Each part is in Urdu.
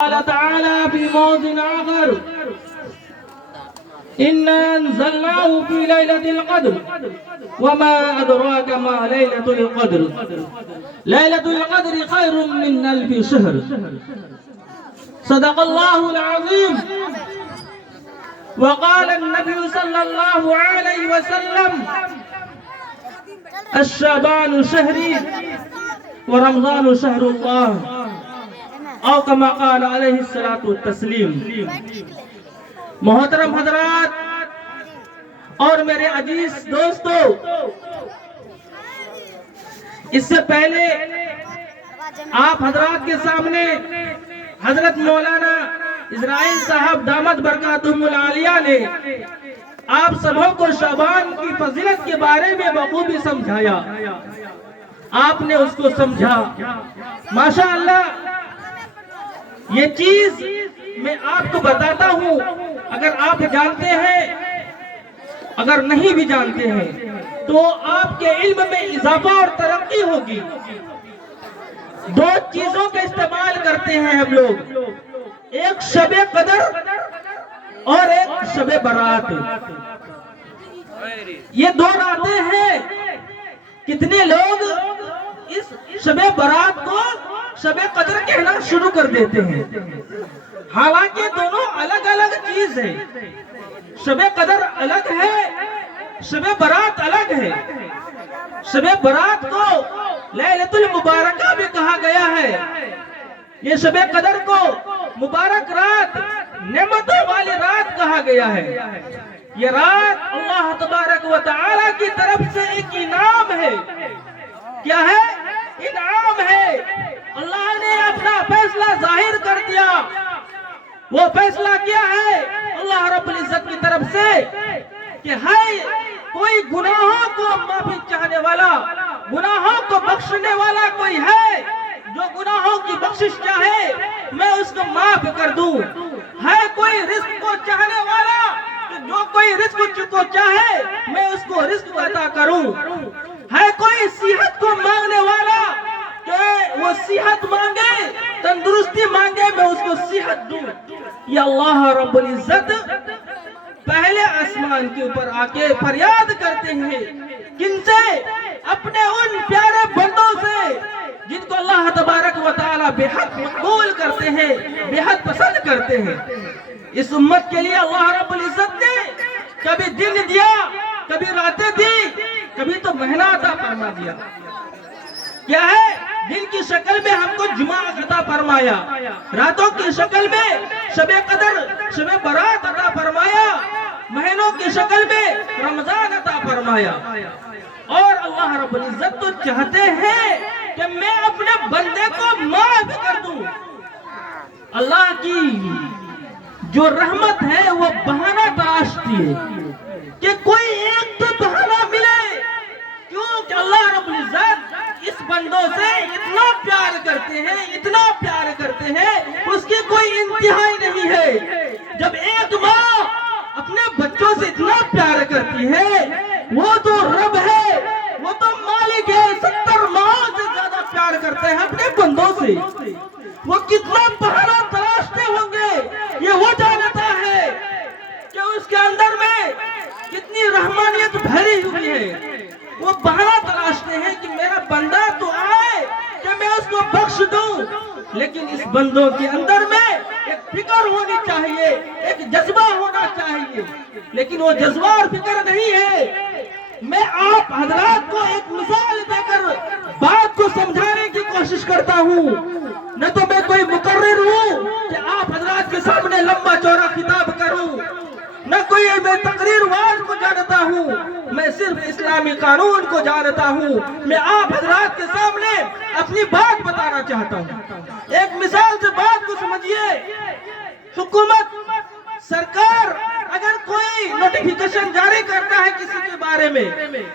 قال تعالى في موضع آخر إنا أنزلناه في ليلة القدر وما أدراك ما ليلة القدر ليلة القدر خير من ألف شهر صدق الله العظيم. وقال النبي صلى الله عليه وسلم الشعبان شهري ورمضان شهر الله او کما قال علیہ الصلوۃ والتسلیم. محترم حضرات اور میرے عزیز دوستو، اس سے پہلے آپ حضرات کے سامنے حضرت مولانا اسرائیل صاحب دامت برکاتہم العالیہ نے آپ سبوں کو شعبان کی فضیلت کے بارے میں بخوبی سمجھایا. آپ نے اس کو سمجھا. ماشاءاللہ یہ چیز میں آپ کو بتاتا ہوں، اگر آپ جانتے ہیں، اگر نہیں بھی جانتے ہیں تو آپ کے علم میں اضافہ اور ترقی ہوگی. دو چیزوں کا استعمال کرتے ہیں ہم لوگ، ایک شب قدر اور ایک شب برات. یہ دو راتیں ہیں. کتنے لوگ اس شب برات کو شب قدر کہنا شروع کر دیتے ہیں، حالانکہ دونوں الگ الگ چیز ہے. شب قدر الگ ہے، شب برات الگ ہے. شب برات کو لیلۃ المبارکہ بھی کہا گیا ہے. یہ شب قدر کو مبارک رات، نعمتوں والی رات کہا گیا ہے. یہ رات اللہ تبارک و تعالی کی طرف سے ایک انعام ہے. کیا ہے؟ انعام ہے. اللہ نے اپنا فیصلہ ظاہر کر دیا. وہ فیصلہ کیا ہے اللہ رب العزت کی طرف سے کہ ہے کوئی گناہوں کو معافی چاہنے والا، گناہوں کو بخشنے والا کوئی ہے جو گناہوں کی بخشش چاہے میں اس کو معاف کر دوں. ہے کوئی رزق کو چاہنے والا کہ جو کوئی رزق کو چاہے میں اس کو رزق عطا کروں. ہے کوئی صحت کو مانگنے والا کہ وہ صحت مانگے، تندرستی مانگے، میں اس کو صحت دوں. یہ اللہ رب العزت پہلے آسمان کے اوپر آ کے فریاد کرتے ہیں. کن سے؟ اپنے ان پیارے بندوں سے جن کو اللہ تبارک و تعالی بے حد مقبول کرتے ہیں، بے حد پسند کرتے ہیں. اس امت کے لیے اللہ رب العزت نے کبھی دن دیا، کبھی راتیں دی، کبھی تو مہینہ عطا فرما دیا. کیا ہے؟ دن کی شکل میں ہم کو جمعہ عطا فرمایا، راتوں کی شکل میں شب قدر، شب برات عطا فرمایا، مہینوں کی شکل میں رمضان عطا فرمایا. اور اللہ رب العزت تو چاہتے ہیں کہ میں اپنے بندے کو معاف کر دوں. اللہ کی جو رحمت ہے وہ بہانہ تراشتی ہے کہ کوئی ایک تو بہانہ ملے. کیوں کہ اللہ رب العزت اس بندوں سے اتنا پیار کرتے ہیں، اتنا پیار کرتے ہیں، اس کی کوئی انتہائی نہیں ہے. جب ایک ماں اپنے بچوں سے اتنا پیار کرتی ہے، وہ تو رب ہے، وہ تو مالک ہے. 70 ماں سے زیادہ پیار کرتے ہیں اپنے بندوں سے. وہ کتنا بہانہ تراشتے ہوں گے یہ وہ جانتا ہے کہ اس کے اندر میں کتنی رحمانیت بھری ہوئی ہے. وہ بہانہ تراشتے ہیں کہ میرا بندہ تو آئے کہ میں اس کو بخش دوں. لیکن اس بندوں کے اندر میں ایک فکر ہونی چاہیے، ایک جذبہ ہونا چاہیے. لیکن وہ جذبہ اور فکر نہیں ہے. میں آپ حضرات کو ایک مثال دے کر بات کو سمجھانے کی کوشش کرتا ہوں. نہ تو میں کوئی مقرر ہوں کہ آپ حضرات کے سامنے لمبا چوڑا خطاب کروں، نہ کوئی میں تقریر واز کو جانتا ہوں. میں صرف اسلامی قانون کو جانتا ہوں. میں آپ حضرات کے سامنے اپنی بات بتانا چاہتا ہوں. ایک مثال سے بات کو سمجھیے. حکومت، سرکار اگر کوئی نوٹیفیکیشن جاری کرتا ہے کسی کے بارے میں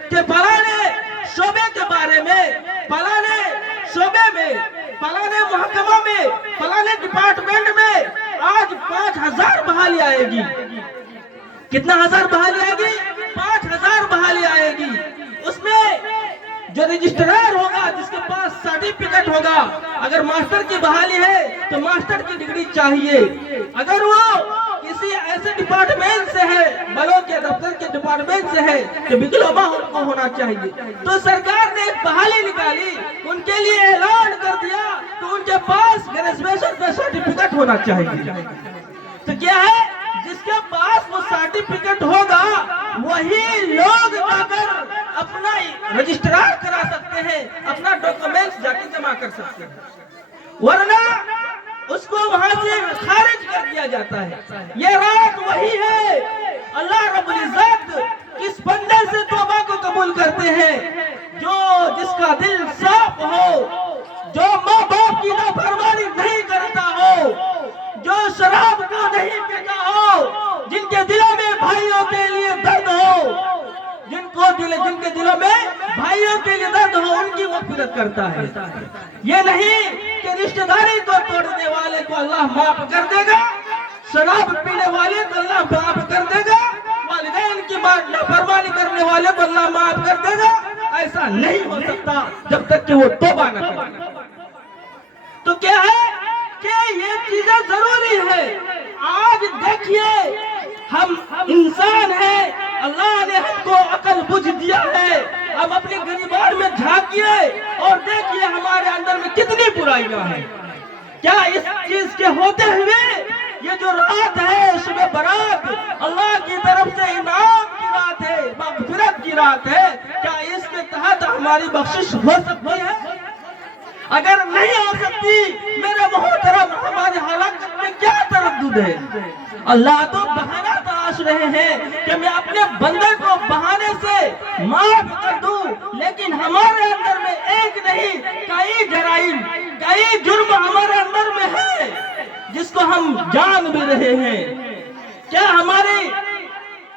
کہ فلانے شعبے کے بارے میں، فلانے شعبے میں، فلانے محکمہ میں، فلانے ڈپارٹمنٹ میں آج 5000 بحالی آئے گی. کتنا ہزار بحالی آئے گی؟ 5000 بحالی آئے گی. اس میں جو رجسٹرار ہوگا جس کے پاس سرٹیفکیٹ ہوگا. اگر ماسٹر کی بحالی ہے تو ماسٹر کی ڈگری چاہیے. اگر وہ کسی ایسے ڈپارٹمنٹ سے ہے, بلوک کے دفتر کے ڈپارٹمنٹ سے ہے, تو ڈپلوما کو ہونا چاہیے. تو سرکار نے ایک بحالی نکالی, ان کے لیے اعلان کر دیا تو ان کے پاس گریجویشن کا سرٹیفکیٹ ہونا چاہیے. تو کیا ہے, جس کے پاس وہ سرٹیفکیٹ ہوگا وہی لوگ جا کر اپنا رجسٹرار کرا سکتے ہیں, اپنا ڈاکومنٹس جا کے جمع کر سکتے ہیں, ورنہ اس کو وہاں سے خارج کر دیا جاتا ہے. یہ رات وہی ہے, اللہ رب العزت کس بندے سے توبہ کو قبول کرتے ہیں, جو جس کا دل صاف ہو, جو ماں باپ کی نافرمانی نہیں کرتا ہو, جو شراب کو نہیں پیتا ہو, جن کے دلوں میں بھائیوں کے لیے درد ہو, جن کے دلوں میں بھائیوں کے لیے درد ہو, ان کی مغفرت کرتا ہے. یہ نہیں کہ رشتہ داری کو توڑنے والے کو اللہ معاف کر دے گا, شراب پینے والے کو اللہ معاف کر دے گا, والدین کی نافرمانی کرنے والے کو اللہ معاف کر دے گا. ایسا نہیں ہو سکتا جب تک کہ وہ توبہ نہ کرے. تو کیا ہے کہ یہ چیزیں ضروری ہے. آج دیکھیے, ہم انسان ہیں, اللہ نے ہم کو عقل بجھ دیا ہے. ہم اپنی گریبان میں جھانکیے اور دیکھیے ہمارے اندر میں کتنی برائیاں ہیں. کیا اس چیز کے ہوتے ہوئے یہ جو رات ہے شب برات, اللہ کی طرف سے انعام کی رات ہے, مغفرت کی رات ہے, کیا اس کے تحت ہماری بخشش ہو سکتی ہے؟ اگر نہیں ہو سکتی, میرے محترم, ہمارے ہلاکت میں کیا تردد ہے؟ اللہ تو بہانہ تلاش رہے ہیں کہ میں اپنے بندے کو بہانے سے معاف کر دوں, لیکن ہمارے اندر میں ایک نہیں کئی جرائم, کئی جرم ہمارے اندر میں ہے جس کو ہم جان بھی رہے ہیں. کیا ہمارے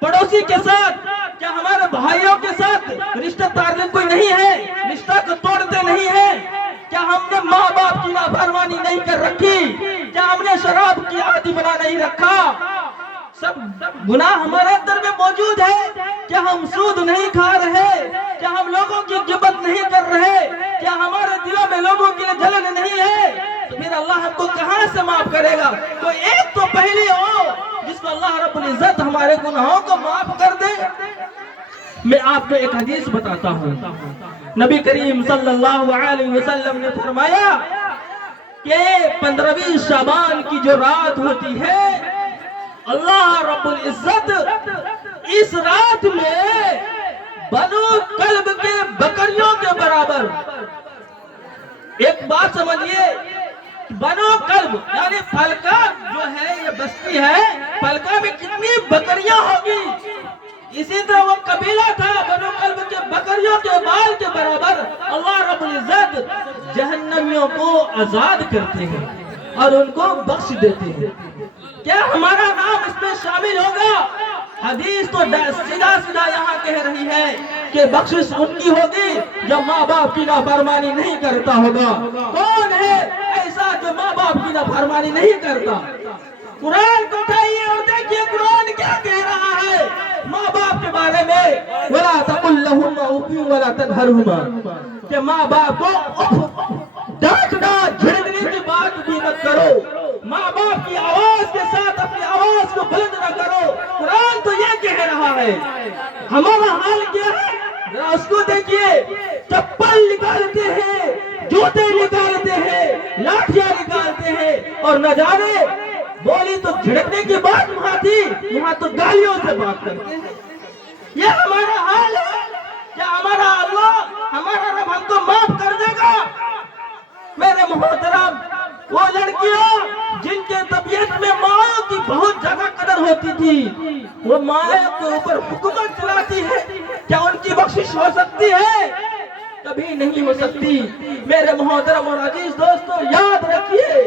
پڑوسی کے ساتھ, کیا ہمارے بھائیوں کے ساتھ رشتہ تعلق کوئی نہیں ہے, رشتہ کو توڑتے نہیں ہے؟ کیا ہم نے ماں باپ کی نافرمانی نہیں کر رکھی؟ کیا ہم نے شراب کی عادی بنا نہیں رکھا؟ سب گناہ ہمارے اندر میں موجود ہے. کیا ہم سود نہیں کھا رہے؟ کیا ہم لوگوں کی غیبت نہیں کر رہے؟ کیا ہمارے دلوں میں لوگوں کے لیے جلن نہیں ہے؟ تو پھر اللہ ہم کو کہاں سے معاف کرے گا؟ کوئی ایک تو پہلی ہو جس کو اللہ رب العزت ہمارے گناہوں کو معاف کر دے. میں آپ کو ایک حدیث بتاتا ہوں. نبی کریم صلی اللہ علیہ وسلم نے فرمایا کہ 15ویں شعبان کی جو رات ہوتی ہے, اللہ رب العزت اس رات میں بنو کلب کے بکریوں کے برابر, ایک بات سمجھیے, بنو کلب یعنی پھلکا جو ہے, یہ بستی ہے, پھلکا میں کتنی بکریاں ہوگی, اسی طرح وہ قبیلہ تھا بنو کلب کے بکریوں کے بال کے برابر. اللہ رب العزت جہنمیوں کو آزاد کرتے ہیں اور ان کو بخش دیتے ہیں. کیا ہمارا نام اس میں شامل ہوگا؟ حدیث تو سیدھا سیدھا یہاں کہہ رہی ہے کہ بخشش ان کی ہوگی جو ماں باپ کی نافرمانی نہیں کرتا ہوگا. کون ہے ایسا جو ماں باپ کی نافرمانی نہیں کرتا؟ قرآن کو اٹھائیے اور دیکھیے قرآن کیا کہہ رہا ہے ماں باپ کے بارے میں. وَلَا تَقُلْ لَهُمَّ أُفٍّ وَلَا تَنْهَرْهُمَا, کہ ماں باپ کو ڈانٹنا جھڑکنے کی بات بھی مت کرو. ماں باپ کی آواز کے ساتھ اپنی آواز کو بلند نہ کرو. قرآن تو یہ کہہ رہا ہے. ہمارا حال کیا ہے ذرا اس کو دیکھیے. چپل نکالتے ہیں, جوتے نکالتے ہیں, لاٹھیاں نکالتے ہیں, اور نہ جانے بولی تو جھڑکنے کی بات وہاں تھی, یہاں تو گالیوں سے بات کرتے ہیں. یہ ہمارا حال ہے. کیا ہمارا اللہ, ہمارا رب ہم کو معاف کر دے گا؟ میرے محترم, وہ لڑکیاں جن کے طبیعت میں ماں کی بہت زیادہ قدر ہوتی تھی, وہ ماں کے اوپر حکومت چلاتی ہے, کیا ان کی بخشش ہو سکتی ہے؟ کبھی نہیں ہو سکتی. میرے محترم اور عزیز دوستو, یاد رکھیے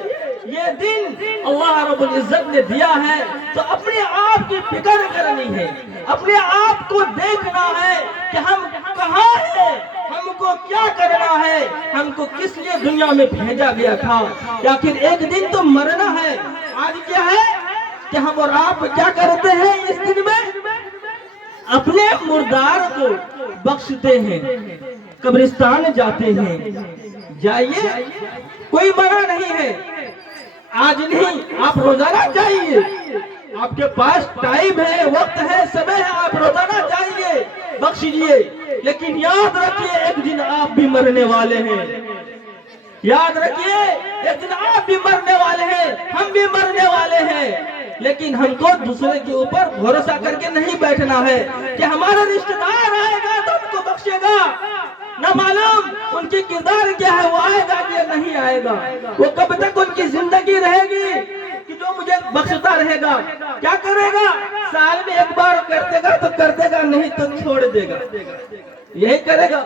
یہ دن اللہ رب العزت نے دیا ہے تو اپنے آپ کی فکر کرنی ہے, اپنے آپ کو دیکھنا ہے کہ ہم کہاں ہیں, ہم کو کیا کرنا ہے, ہم کو کس لیے دنیا میں بھیجا گیا تھا. لیکن ایک دن تو مرنا ہے. آج کیا ہے کہ ہم اور آپ کیا کرتے ہیں اس دن میں؟ اپنے مردار کو بخشتے ہیں. قبرستان جاتے ہیں، جائیے، کوئی منع نہیں ہے، آج نہیں آپ روزانہ جائیے، آپ کے پاس ٹائم ہے، وقت ہے، سمے ہے، آپ روزانہ جائیے، بخشیے، لیکن یاد رکھیے ایک دن آپ بھی مرنے والے ہیں، یاد رکھیے ایک دن آپ بھی مرنے والے ہیں، ہم بھی مرنے والے ہیں، لیکن ہم کو دوسرے کے اوپر بھروسہ کر کے نہیں بیٹھنا ہے کہ ہمارا رشتہ دار آئے گا تو ہم کو بخشے گا، نہ معلوم ان کی کردار کیا ہے، وہ آئے گا کہ نہیں آئے گا، وہ کب تک ان کی زندگی رہے گی کہ جو مجھے بخشتا رہے گا، کیا کرے گا، سال میں ایک بار کر دے گا تو کر دے گا، نہیں تو چھوڑ دے گا، یہی کرے گا،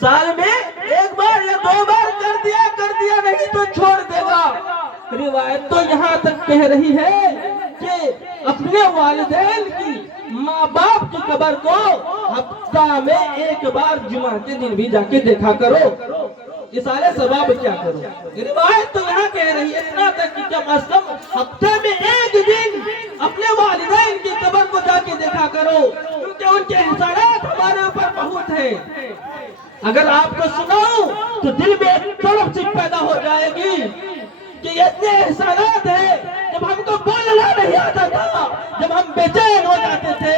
سال میں ایک بار یا دو بار کر دیا نہیں تو چھوڑ دے گا۔ روایت تو یہاں تک کہہ رہی ہے کہ اپنے والدین کی، ماں باپ کی قبر کو ہفتہ میں ایک بار جمعہ کے دن بھی جا کے دیکھا کرو، اصالہ ثواب کیا کرو۔ روایت تو یہاں کہہ رہی ہے اتنا تک کہ کم از کم ہفتے میں ایک دن اپنے والدین کی قبر کو جا کے دیکھا کرو، کیونکہ ان کے احسانات ہمارے اوپر بہت ہیں۔ اگر آپ کو سناؤں تو دل میں ایک تڑپ سی پیدا ہو جائے گی کہ یہ اتنے احسانات ہیں، جب ہم کو بولنا نہیں آتا تھا، جب ہم بے چین ہو جاتے تھے،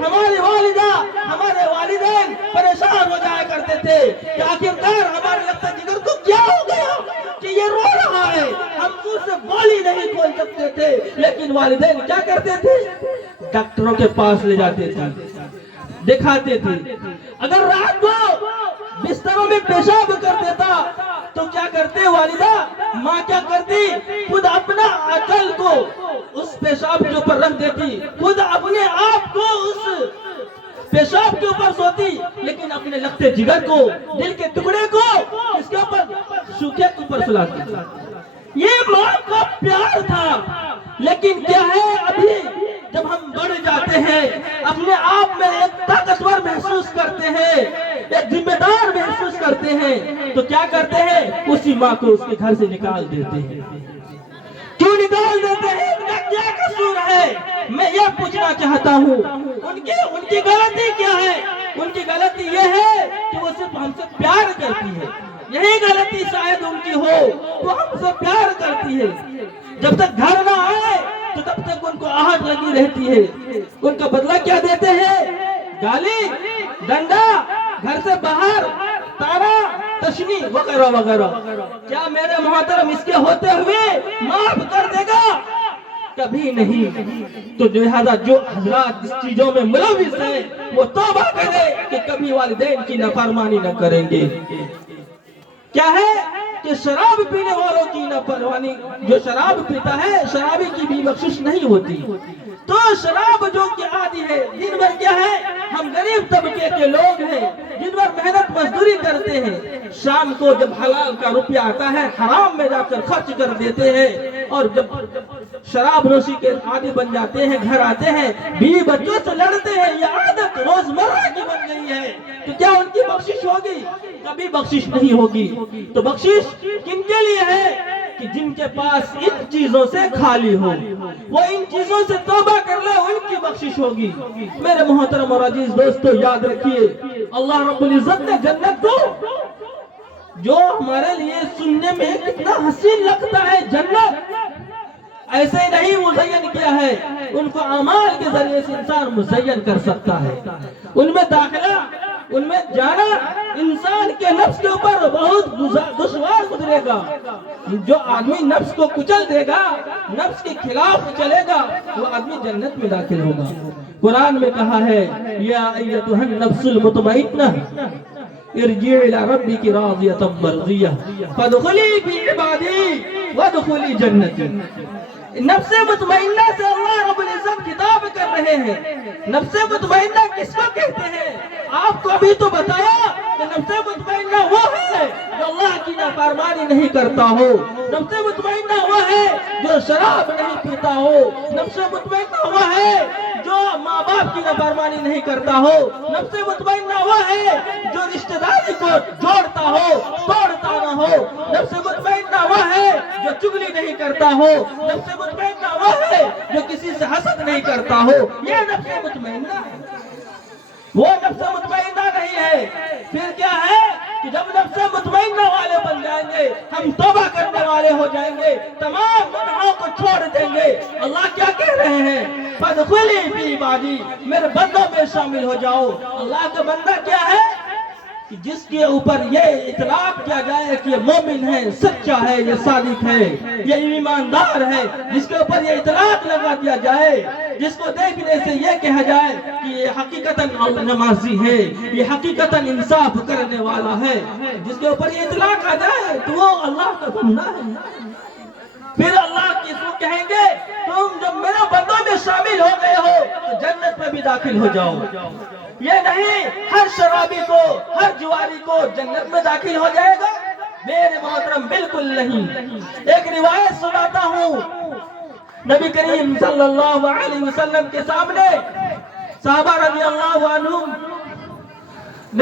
ہماری والدہ، ہمارے والدین پریشان ہو جایا کرتے تھے کہ آخرکار ہمارے لگتا جگر کو کیا ہو گیا کہ یہ رو رہا ہے، ہم منہ سے بولی نہیں کھول سکتے تھے، لیکن والدین کیا کرتے تھے، ڈاکٹروں کے پاس لے جاتے تھے، دکھاتے تھے۔ اگر رات کو بستروں میں پیشاب کر دیتا تو کیا کرتے والدہ، ماں کیا کرتی، خود اپنا عقل کو اس پیشاب کے اوپر رکھ دیتی، خود اپنے آپ کو اس پیشاب کے اوپر سوتی، لیکن اپنے لگتے جگر کو، دل کے ٹکڑے کو اس کے اوپر، سوکھے کے اوپر سلاتی۔ یہ ماں کا پیار تھا، لیکن کیا ہے ابھی جب ہم بڑھ جاتے ہیں، اپنے آپ میں ایک طاقتور محسوس کرتے ہیں، ایک ذمہ دار محسوس کرتے ہیں، تو کیا کرتے ہیں، اسی ماں کو اس کے گھر سے نکال دیتے ہیں۔ کیوں نکال دیتے ہیں، ان کا کیا قصور ہے، میں یہ پوچھنا چاہتا ہوں، ان کی غلطی کیا ہے؟ ان کی غلطی یہ ہے کہ وہ صرف ہم سے پیار کرتی ہے، یہی غلطی شاید ان کی ہو، وہ ہم سے پیار کرتی ہے، جب تک گھر نہ آئے تو تب تک ان کو آہٹ لگی رہتی ہے، ان کا بدلہ کیا دیتے ہیں، گالی، ڈنڈا، گھر سے باہر، تانا، تشنی وغیرہ وغیرہ۔ کیا میرے محترم اس کے ہوتے ہوئے معاف کر دے گا؟ کبھی نہیں۔ تو لہذا جو حضرات اس چیزوں میں ملوث ہیں وہ توبہ کرے کہ کبھی والدین کی نافرمانی نہ کریں گے۔ کیا ہے کہ شراب پینے والوں کی نافرمانی، جو شراب پیتا ہے شرابی کی بھی بخشش نہیں ہوتی، تو شراب جو کہ عادی ہے، دن بھر کیا ہے، ہم غریب طبقے کے لوگ ہیں، دن بھر محنت مزدوری کرتے ہیں، شام کو جب حلال کا روپیہ آتا ہے حرام میں جا کر خرچ کر دیتے ہیں، اور جب شراب نوشی کے عادی بن جاتے ہیں، گھر آتے ہیں، بیوی بچوں سے لڑتے ہیں، یہ عادت روزمرہ کی بن گئی ہے، تو کیا ان کی بخشش ہوگی؟ کبھی بخشش نہیں ہوگی۔ تو بخشش کن کے لیے ہے؟ کہ جن کے پاس ان چیزوں سے خالی ہو، وہ ان چیزوں سے توبہ کر لے، ان کی بخشش ہوگی۔ میرے محترم اور عزیز دوستو، یاد رکھیے اللہ رب العزت نے جنت کو، جو ہمارے لیے سننے میں کتنا حسین لگتا ہے، جنت ایسے ہی نہیں مزین کیا ہے، ان کو اعمال کے ذریعے سے انسان مزین کر سکتا ہے، ان میں داخلہ، ان میں جانا انسان کے نفس کے اوپر بہت دشوار گزرے گا۔ جو آدمی نفس کو کچل دے گا، نفس کے خلاف چلے گا، وہ آدمی جنت میں داخل ہوگا۔ قرآن میں کہا ہے یا ایتھا النفس المطمئنہ ارجعی الی ربک راضیۃ مرضیہ فادخلی فی عبادی وادخلی جنتی۔ نفس مطمئنہ سے اللہ رب العزت خطاب کر رہے ہیں۔ نفس مطمئنہ کس کو کہتے ہیں؟ آپ کو ابھی تو بتایا کہ نفس مطمئنہ وہ ہے جو اللہ کی نافرمانی نہیں کرتا ہو، نفس مطمئنہ وہ ہے جو شراب نہیں پیتا ہو، نفس مطمئنہ وہ ہے جو ماں باپ کی نافرمانی نہیں کرتا ہو، نفس مطمئنہ وہ ہے جو رشتہ داری کو جوڑتا ہو، توڑتا نہ ہو، نفس مطمئنہ وہ ہے جو چگلی نہیں کرتا ہو، نفس مطمئنہ وہ ہے جو کسی سے حسد نہیں کرتا ہو، یہ نفس مطمئنہ ہے۔ وہ نفس مطمئنہ نہیں ہے۔ پھر کیا ہے کہ جب نفس مطمئنہ والے بن جائیں گے، ہم توبہ کرنے والے ہو جائیں گے، تمام گناہوں کو چھوڑ دیں گے۔ اللہ کیا کہہ رہے ہیں؟ فَادْخُلِي فِي عِبَادِي، میرے بندوں میں شامل ہو جاؤ۔ اللہ کا بندہ کیا ہے؟ کہ جس کے اوپر یہ اطلاق کیا جائے کہ یہ مومن ہے، سچا ہے، یہ صادق ہے، یہ ایماندار ہے، جس کے اوپر یہ اطلاق لگا دیا جائے، جس کو دیکھنے سے یہ کہا جائے کہ یہ حقیقتاً نمازی ہے، یہ حقیقتاً انصاف کرنے والا ہے، جس کے اوپر یہ اطلاق آ جائے تو وہ اللہ کا بندہ ہے۔ پھر اللہ کس کو کہیں گے؟ تم جب میرے بندوں میں شامل ہو گئے ہو تو جنت میں بھی داخل ہو جاؤ۔ یہ نہیں ہر شرابی کو، ہر جواری کو جنت میں داخل ہو جائے گا، میرے محترم بالکل نہیں۔ ایک روایت سناتا ہوں، نبی کریم صلی اللہ علیہ وسلم کے سامنے صحابہ رضی اللہ عنہم،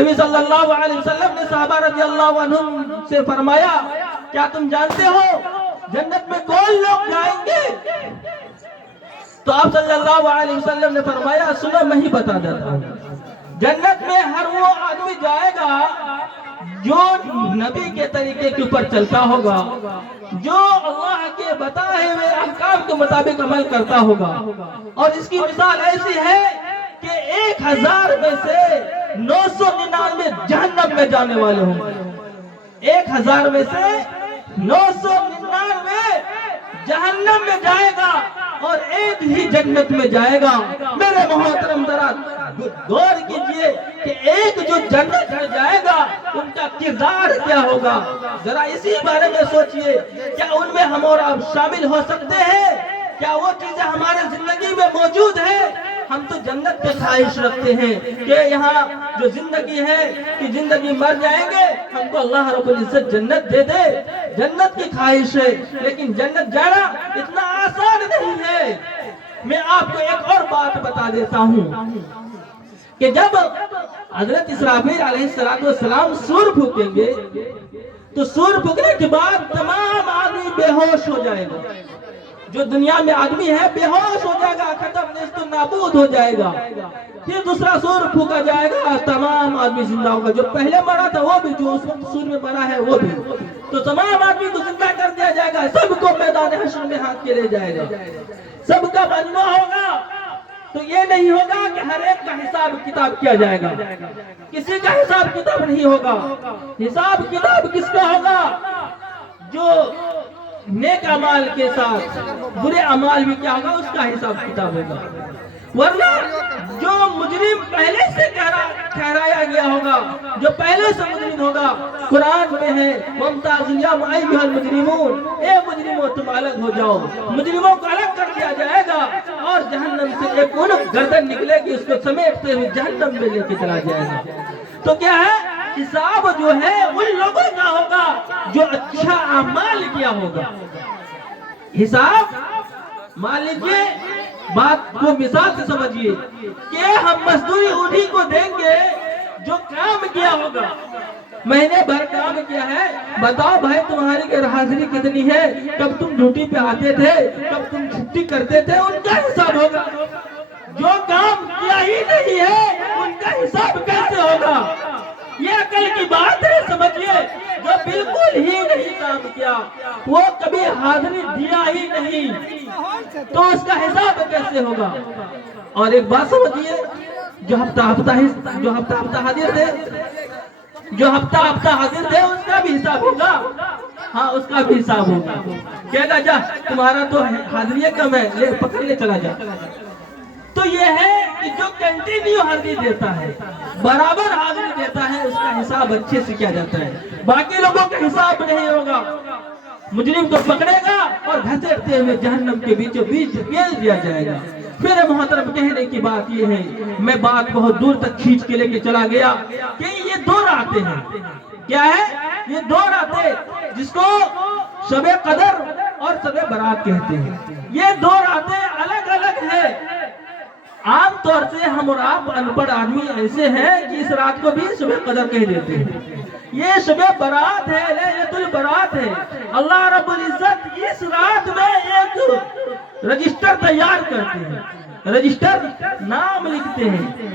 نبی صلی اللہ علیہ وسلم نے صحابہ رضی اللہ عنہم سے فرمایا، کیا تم جانتے ہو جنت میں کون لوگ جائیں گے؟ تو آپ صلی اللہ علیہ وسلم نے فرمایا، سنو میں ہی بتا دیتا ہوں۔ جنت میں ہر وہ آدمی جائے گا جو نبی کے طریقے کے اوپر چلتا ہوگا، جو اللہ کے بتائے ہوئے احکام کے مطابق عمل کرتا ہوگا۔ اور اس کی مثال ایسی ہے کہ 1000 میں سے 999 جہنم میں جانے والے ہوں گے۔ 1000 میں سے 999 جہنم میں جائے گا اور ایک ہی جنت میں جائے گا۔ میرے محترم ذرا غور کیجئے کہ ایک جو جنت میں جائے گا ان کا کردار کیا ہوگا، ذرا اسی بارے میں سوچئے۔ کیا ان میں ہم اور آپ شامل ہو سکتے ہیں؟ کیا وہ چیزیں ہمارے زندگی میں موجود ہیں؟ ہم تو جنت کے خواہش رکھتے ہیں کہ یہاں جو زندگی ہے کہ زندگی مر جائیں گے، ہم کو اللہ رب العزت جنت دے دے، جنت کی خواہش ہے۔ لیکن جنت جانا اتنا آسان نہیں ہے۔ میں آپ کو ایک اور بات بتا دیتا ہوں کہ جب حضرت اسرافیل علیہ السلام سور پھونکیں گے تو سور پھونکنے کے بعد تمام آدمی بے ہوش ہو جائے گا۔ جو دنیا میں آدمی ہے بے ہوش ہو جائے گا، ختم نیست و نابود ہو جائے گا۔ پھر دوسرا سور پھونکا جائے گا، تمام آدمی زندہ ہوگا، جو پہلے مرا تھا وہ بھی، جو اس وقت سور میں مرا ہے وہ بھی، تو تمام آدمی کو زندہ کر دیا جائے گا، سب کو میدان حشر میں ہاتھ کے لے جائے گا، سب کا مجمع ہوگا۔ تو یہ نہیں ہوگا کہ ہر ایک کا حساب کتاب کیا جائے گا، کسی کا حساب کتاب نہیں ہوگا۔ حساب کتاب کس کا ہوگا؟ جو نیک اعمال کے ساتھ برے اعمال بھی کیا ہوگا، اس کا حساب کتاب ہوگا۔ ورنہ جو مجرم پہلے سے ٹھہرایا گیا ہوگا، جو پہلے سے مجرم ہوگا، قرآن میں ہے وَامْتَازُوا الْيَوْمَ أَيُّهَا الْمُجْرِمُونَ، اے مجرموں تم الگ ہو جاؤ۔ مجرموں کو الگ کر دیا جائے گا اور جہنم سے ایک اونک گردن نکلے گی، اس کو سمیٹتے ہوئے جہنم میں لے کے چلا جائے گا۔ تو کیا ہے؟ حساب جو ہے ان لوگوں کا ہوگا جو اچھا اعمال کیا ہوگا۔ حساب مان لیجیے، بات کو مثال سے سمجھیے کہ ہم مزدوری انہی کو دیں گے جو کام کیا ہوگا۔ مہینے بھر کام کیا ہے، بتاؤ بھائی تمہاری حاضری کتنی ہے، کب تم ڈیوٹی پہ آتے تھے، کب تم چھٹی کرتے تھے، ان کا حساب ہوگا۔ جو کام کیا ہی نہیں ہے ان کا حساب کیسے ہوگا؟ یہ عقل کی بات ہے، سمجھیے۔ جو بالکل ہی نہیں کام کیا، وہ کبھی حاضری دیا ہی نہیں، تو اس کا حساب کیسے ہوگا؟ اور ایک بات سمجھیے، جو ہفتہ ہفتہ حاضر تھے، اس کا بھی حساب ہوگا۔ ہاں، اس کا بھی حساب ہوگا۔ کہے گا جا تمہارا تو حاضری کم ہے، لے پکڑ لے چلا جا۔ تو یہ ہے کہ جو کنٹینیو حاضری دیتا ہے، برابر حاضری دیتا ہے، اس کا حساب اچھے سے کیا جاتا ہے۔ باقی لوگوں کا حساب نہیں ہوگا۔ مجرم کو پکڑے گا اور گھسیٹتے ہوئے جہنم کے بیچوں بیچ ڈھکیل دیا جائے گا۔ پھر محترم کہنے کی بات یہ ہے، میں بات بہت دور تک کھینچ کے لے کے چلا گیا کہ یہ دو راتیں ہیں۔ کیا ہے؟ یہ دو راتیں جس کو شب قدر اور شب برات کہتے ہیں۔ یہ دو راتیں الگ الگ ہیں۔ عام طور سے ہم اور آپ ان پڑھ آدمی ایسے ہیں کہ اس رات کو بھی شب قدر کہہ دیتے ہیں۔ یہ شب برات ہے، لیلۃ البرات ہے۔ اللہ رب العزت اس رات میں ایک رجسٹر تیار کرتے ہیں، رجسٹر نام لکھتے ہیں۔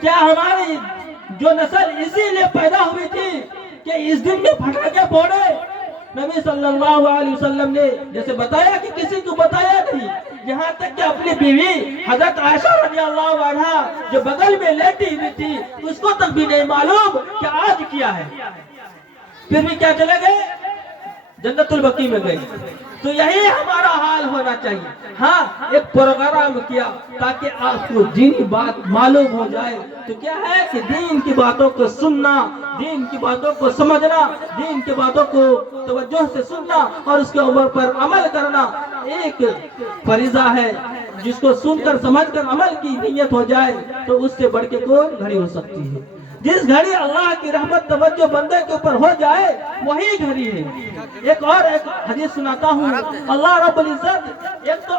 کیا ہماری جو نسل اسی لیے پیدا ہوئی تھی کہ اس دن کے پٹاخے پھوڑے؟ نبی صلی اللہ علیہ وسلم نے جیسے بتایا کہ کسی کو بتایا نہیں، یہاں تک کہ اپنی بیوی حضرت عائشہ رضی اللہ عنہا جو بغل میں لیٹی ہوئی تھی اس کو تک بھی نہیں معلوم کہ آج کیا ہے، پھر بھی کیا چلے گئے؟ جنت البقیع میں گئے۔ تو یہی ہمارا حال ہونا چاہیے۔ ہاں ایک پروگرام کیا تاکہ آپ کو دینی بات معلوم ہو جائے، تو کیا ہے کہ دین کی باتوں کو سننا، دین کی باتوں کو سمجھنا، دین کی باتوں کو توجہ سے سننا اور اس کے اوپر پر عمل کرنا ایک فریضہ ہے، جس کو سن کر سمجھ کر عمل کی نیت ہو جائے تو اس سے بڑھ کے کوئی گھڑی ہو سکتی ہے۔ جس گھڑی اللہ کی رحمت توجہ بندے کے اوپر ہو جائے وہی گھڑی ہے۔ ایک حدیث سناتا ہوں، اللہ رب العزت ایک تو